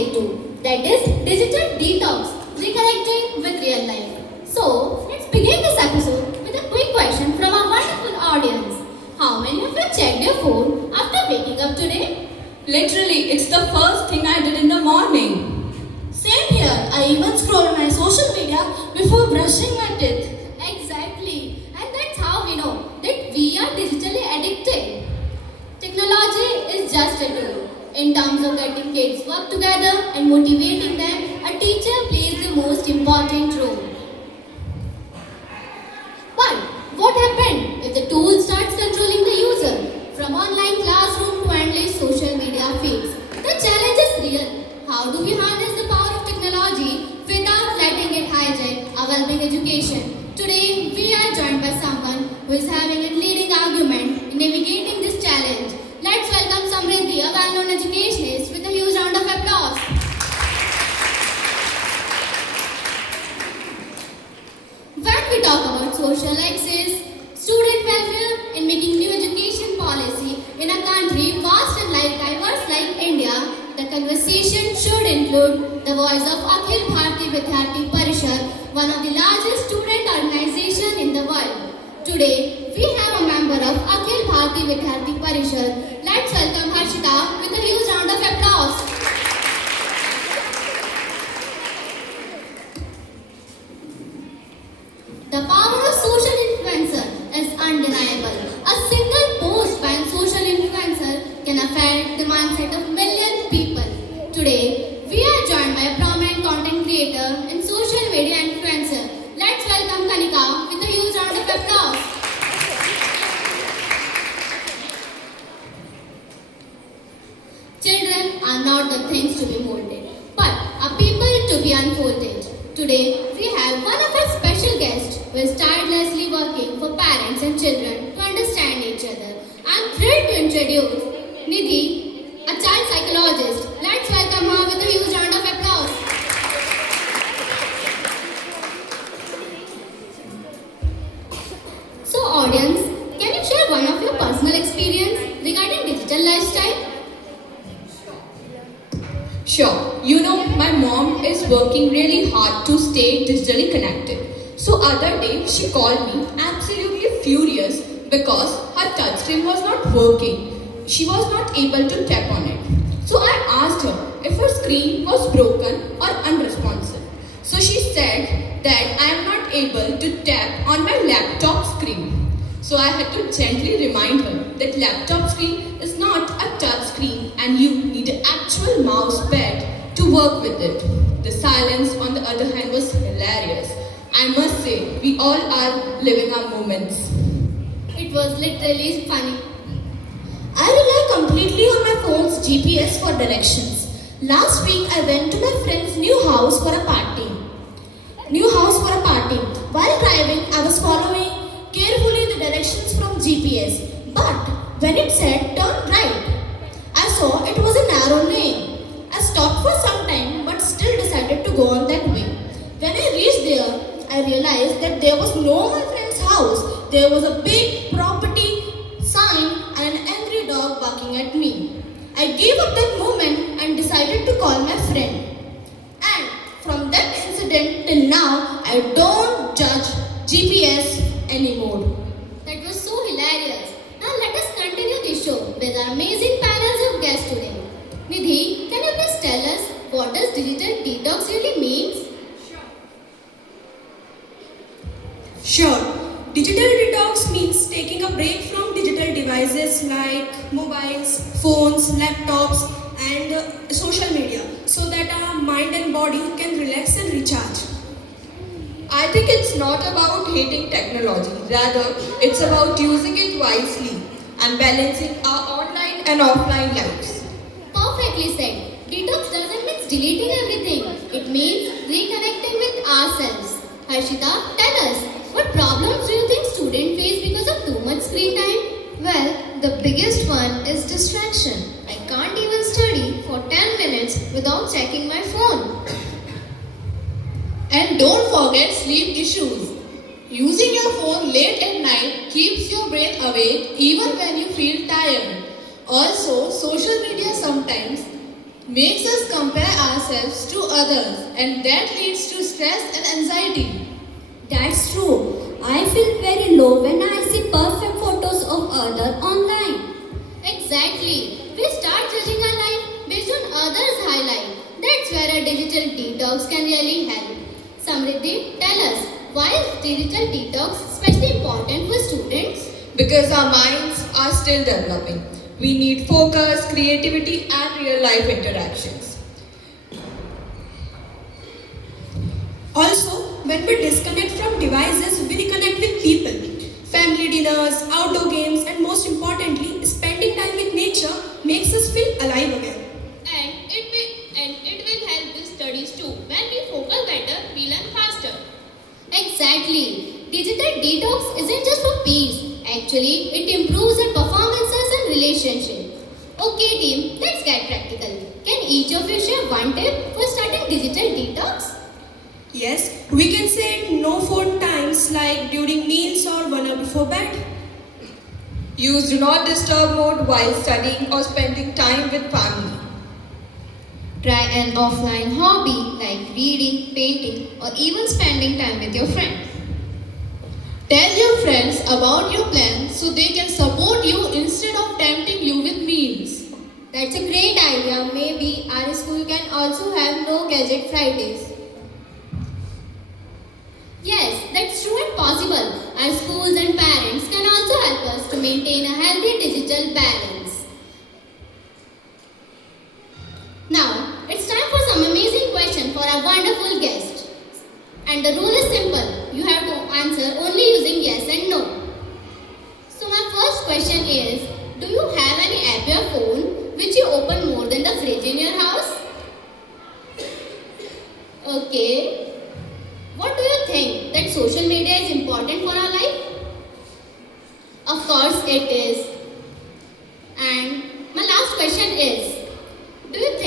today too. That is digital detox, reconnecting with real life. So, let's begin this episode with a quick question from our wonderful audience. How many of you checked your phone after waking up today? Literally, it's the first thing I did in the morning. Same here. I even scroll my social media before brushing my teeth. Exactly. And that's how we know that we are digitally addicted. Technology is just a tool. In terms of getting kids work together and motivating them, a teacher plays the most important role. But what happens if the tool starts controlling the user? From online classroom to endless social media feeds, the challenge is real. How do we harness the power of technology without letting it hijack our well-being education? Today, we are joined by someone who is having a leading argument in navigating this challenge. Let's welcome Samriddhi, a well-known educationist, with a huge round of applause. When we talk about social access, student welfare, and making new education policy in a country vast and diverse like India, the conversation should include the voice of Akhil Bharatiya Vidyarthi Parishad, one of the largest student organizations in the world. Today, we have a member of Akhil Bharatiya Vidyarthi Parishad. Let's welcome Harshita with a huge round of applause. The power of social influencer is undeniable. A single post by a social influencer can affect the mindset of millions of people. Today, we are joined by a prominent content creator and social media influencer. Let's welcome Kanika with a huge round of applause. Children are not the things to be molded, but are people to be unfolded. Today, we have one of our special guests who is tirelessly working for parents and children to understand each other. I'm thrilled to introduce Nidhi, a child psychologist. Let's welcome her with a huge round of applause. So, audience, can you share one of your personal experience regarding digital lifestyle? Sure, my mom is working really hard to stay digitally connected. So other day she called me absolutely furious because her touchscreen was not working. She was not able to tap on it. So I asked her if her screen was broken or unresponsive. So she said that I am not able to tap on my laptop screen. So I had to gently remind her that laptop screen is not a touch screen and you need an actual mouse pad to work with it. The silence on the other hand was hilarious. I must say, we all are living our moments. It was literally funny. I rely completely on my phone's GPS for directions. Last week I went to my friend's new house for a party. While driving, I was following carefully the directions from GPS. But when it said turn right, I saw it was a narrow lane. I stopped for some time but still decided to go on that way. When I reached there, I realized that there was no my friend's house. There was a big property sign and an angry dog barking at me. I gave up that moment and decided to call my friend. And from that incident till now, I don't judge GPS anymore. That was so hilarious. Now let us continue the show with our amazing panels of guests today. Nidhi, can you please tell us what does digital detox really means? Sure. Digital detox means taking a break from digital devices like mobiles, phones, laptops, and social media so that our mind and body can relax and recharge. I think it's not about hating technology, rather, it's about using it wisely and balancing our online and offline lives. Perfectly said. Detox doesn't mean deleting everything. It means reconnecting with ourselves. Harshita, tell us, what problems do you think students face because of too much screen time? Well, the biggest one is distraction. I can't even study for 10 minutes without checking my phone. And don't forget sleep issues. Using your phone late at night keeps your brain awake even when you feel tired. Also, social media sometimes makes us compare ourselves to others, and that leads to stress and anxiety. That's true. I feel very low when I see perfect photos of others online. Exactly. We start judging our life based on others' highlight. That's where a digital detox can really help. Samriddhi, tell us, why is digital detox especially important for students? Because our minds are still developing. We need focus, creativity, and real life interactions. Also, when we disconnect from devices, we reconnect with people. Family dinners, outdoor games, and most importantly, spending time with nature makes us feel alive again. And it will help with studies too. When we focus better, we learn faster. Exactly. Digital detox isn't just for peace. Actually, it improves our performances and relationships. Okay team, let's get practical. Can each of you share one tip for starting digital detox? Yes, we can set no phone times like during meals or 1 hour before bed. Use do not disturb mode while studying or spending time with family. Try an offline hobby like reading, painting, or even spending time with your friends. Tell your friends about your plans so they can support you instead of tempting you with memes. That's a great idea. Maybe our school can also have no gadget Fridays. Yes, that's true and possible. Our schools and parents can also help us to maintain a healthy digital balance. Now, it's time for some amazing question for our wonderful guest. And the rule is simple. You have to answer only using yes and no. So my first question is, do you have any app on your phone which you open more than the fridge in your house? Okay. What do you think that social media is important for our life? Of course it is. And my last question is, do you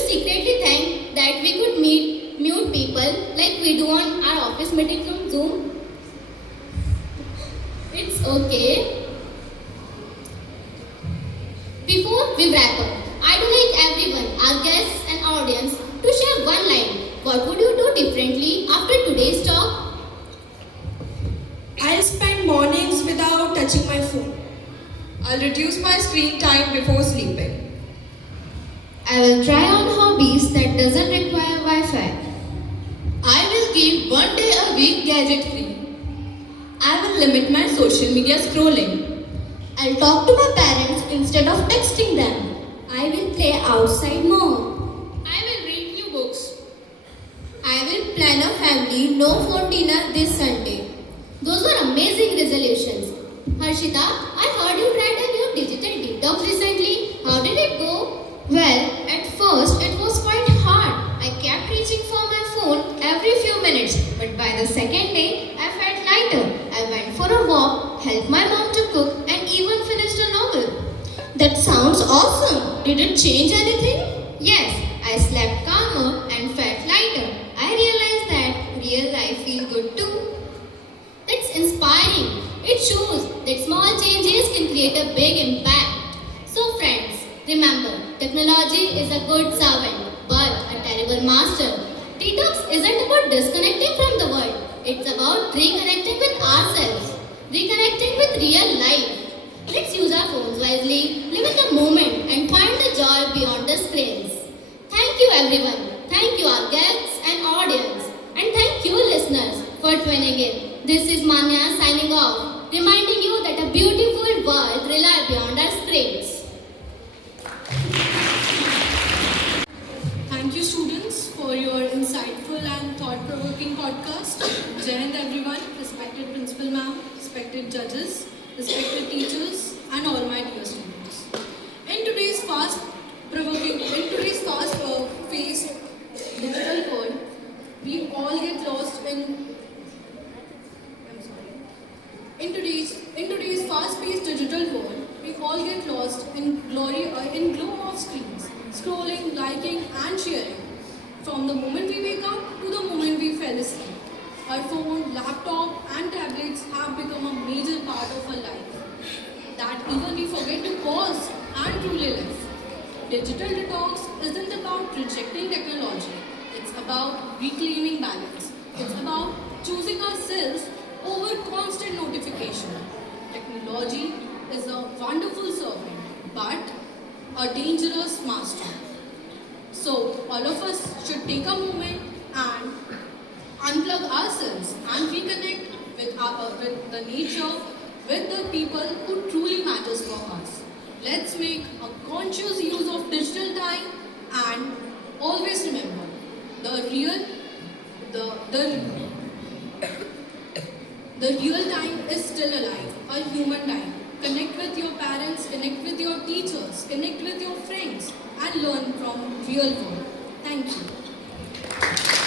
secretly think that we could mute people like we do on our office meetings on Zoom? It's okay. Before we wrap up, I'd like everyone, our guests and audience, to share one line. What would you do differently after today's talk? I'll spend mornings without touching my phone. I'll reduce my screen time before sleeping. I will try on hobbies that doesn't require Wi-Fi. I will keep 1 day a week gadget free. I will limit my social media scrolling. I'll talk to my parents instead of texting them. I will play outside more. I will read new books. I will plan a family no phone dinner this Sunday. Those were amazing resolutions. Harshita, I heard you tried a new digital detox recently. How did it go? Well, at first it was quite hard. I kept reaching for my phone every few minutes, but by the second day, I felt lighter. I went for a walk, helped my mom to cook, and even finished a novel. That sounds awesome. Did it change anything? Yes, I slept calmer and felt lighter. I realized that real life feels good too. That's inspiring. It shows that small changes can create a big impact. So friends, remember, technology is a good servant, but a terrible master. Detox isn't about disconnecting from the world. It's about reconnecting with ourselves, reconnecting with real life. Let's use our phones wisely, live in the moment, and find the joy beyond the screens. Thank you everyone. Thank you our guests and audience. And thank you listeners for tuning in. This is Manya signing off, reminding you that a beautiful world relies beyond our screens. Thank you, students, for your insightful and thought-provoking podcast. Jai Hind, everyone, respected principal ma'am, respected judges, respected teachers, and all my dear students. In today's fast-paced digital world, we all get lost in. I'm sorry. In today's fast-paced digital world, we all get lost in glow of screens, scrolling, liking, and sharing. From the moment we wake up to the moment we fell asleep, our phone, laptop, and tablets have become a major part of our life. That even we forget to pause and truly live. digital detox isn't about rejecting technology. It's about reclaiming balance. It's about choosing ourselves over constant notification. Technology is a wonderful servant, but a dangerous master. So all of us should take a moment and unplug ourselves and reconnect with the nature, with the people who truly matters for us. Let's make a conscious use of digital time and always remember the real the the real time is still alive, a human time. Connect with your parents, connect with your teachers, connect with your friends and learn from real world. Thank you.